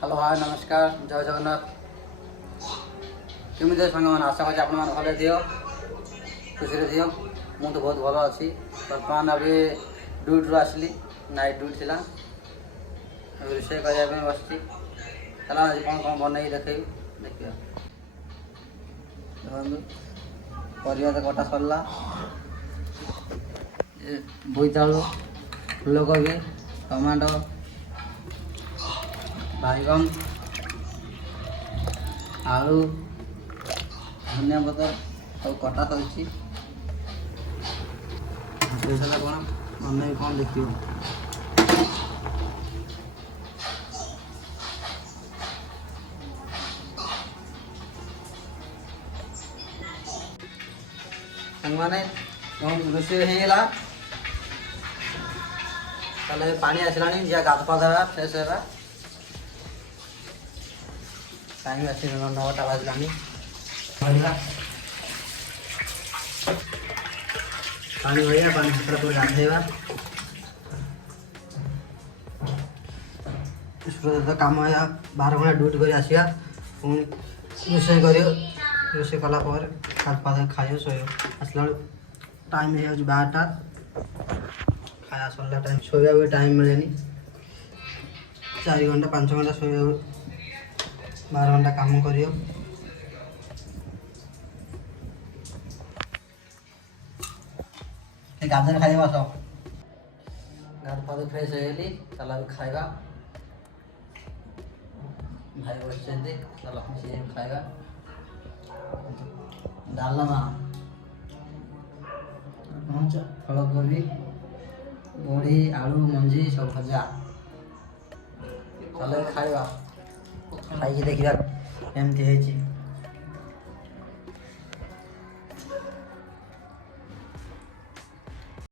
Hello hi नमस्कार जय जगन्नाथ केमी सांग मैंने आशा कर भले दियो खुशी दियो मु तो बहुत भल अच्छी बर्तमान अभी ड्यूटी आसली नाइट ड्यूटी थी रोषे करने बस चला आज कौन कौन बन देखे देखिए परिवा तो कटा सरला बोईतालु फूलकोबी टमाटो बैगन आलू धनिया पतर सब कटा सरी कौन मन कौन देख मैंने रोषे होगा पानी आसला जा गाधपाधा फ्रेश होगा टाइम आस 9टा बाजलानी पानी भैया पानी छात्र पूरे गाधेगा तो कम है 12 घंटा ड्यूटी कर आसिया पुणी रोषे कर रोषे कलापर गाधपाधा खाइए शो आसला टाइम हो 12टा खाया सरला टाइम शोया भी टाइम मिले 4 घंटा 5 घंटा शोया 12 घंटा काम करियो गाधन खाइबा सब गाध पाध फ्रेश हो गली चला खाइबा भाई बस चला खाइबा डालमा फूलकोबी बड़ी आलू मंजी सब भजा चल खाइबा खाई देखा एमती है।